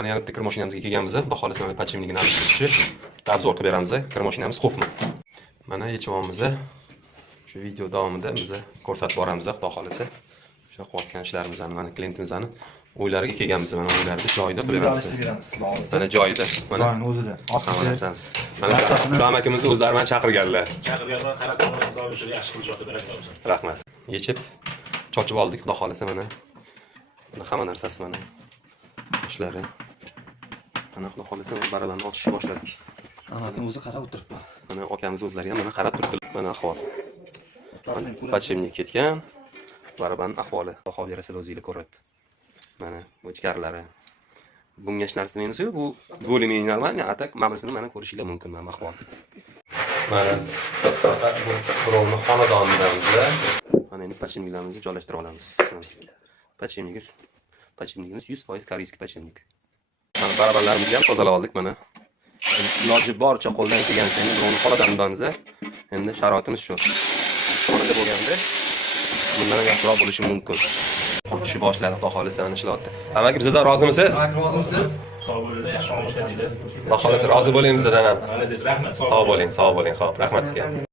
Mana yana bitta kir mashinamizga kelganmiz. Xudo xolasa mana pachimligini olib chiqish, obzor qilib beramiz. Kir mashinamiz Xofmi. Mana yechib olamiz. Shu video davomida biz ko'rsatib boramiz, xudo xolasa. O'sha qilayotgan ishlarimizni, mana klientimizning o'ylariga kelganmiz. Mana o'ylarni joyida qilib beramiz. Mana joyida, mana o'zida. Mana shu amakimizni o'zlari bilan chaqirganlar. Chaqirganlar qarab turgan ishni yaxshi qilib jotib berak bo'lsin. Rahmat. Yechib chochib oldik, xudo xolasa mana. Mana hamma narsasi mana. Ishlari. Mana xudo xolasa baralarni otishni boshladik. Amakim o'zi qarab o'tiribdi. Mana akamiz o'zlari ham mana qarab turibdilar. Mana ahvol. Pachimlik ketgan. Baraban ahvoli. Baho berasizlar o'zingizlar ko'ryapti. Mana bu ichkarilari. Bunga hech narsa emas, bu bo'liming normal, atak mamrisini mana ko'rishinglar mumkin mana ahvol. Mana bu xonadonimizda mana endi pachimliklarimizni joylashtirib olamiz. Pachimligimiz 100% koreyskiy pachimlik. Mana barabarlarimizni ham tozalab oldik mana. Iloji boricha qo'ldan kelgancha endi buni xonadonimizda endi sharoitimiz shu. Xonada bo'lganda bundan yaxshiroq bo'lishi mumkin. Quritishi boshladi, xudo xolasa ana ishlayapti. Amaki bizdan rozimisiz? Rozimisiz? Sog' bo'linglar, yaxshi ishlaydilar. Xudo xolasa rozi bo'ling bizdan ham. Malades, rahmat. Sog' bo'ling, sog' bo'ling. Xo'p, rahmat sizga.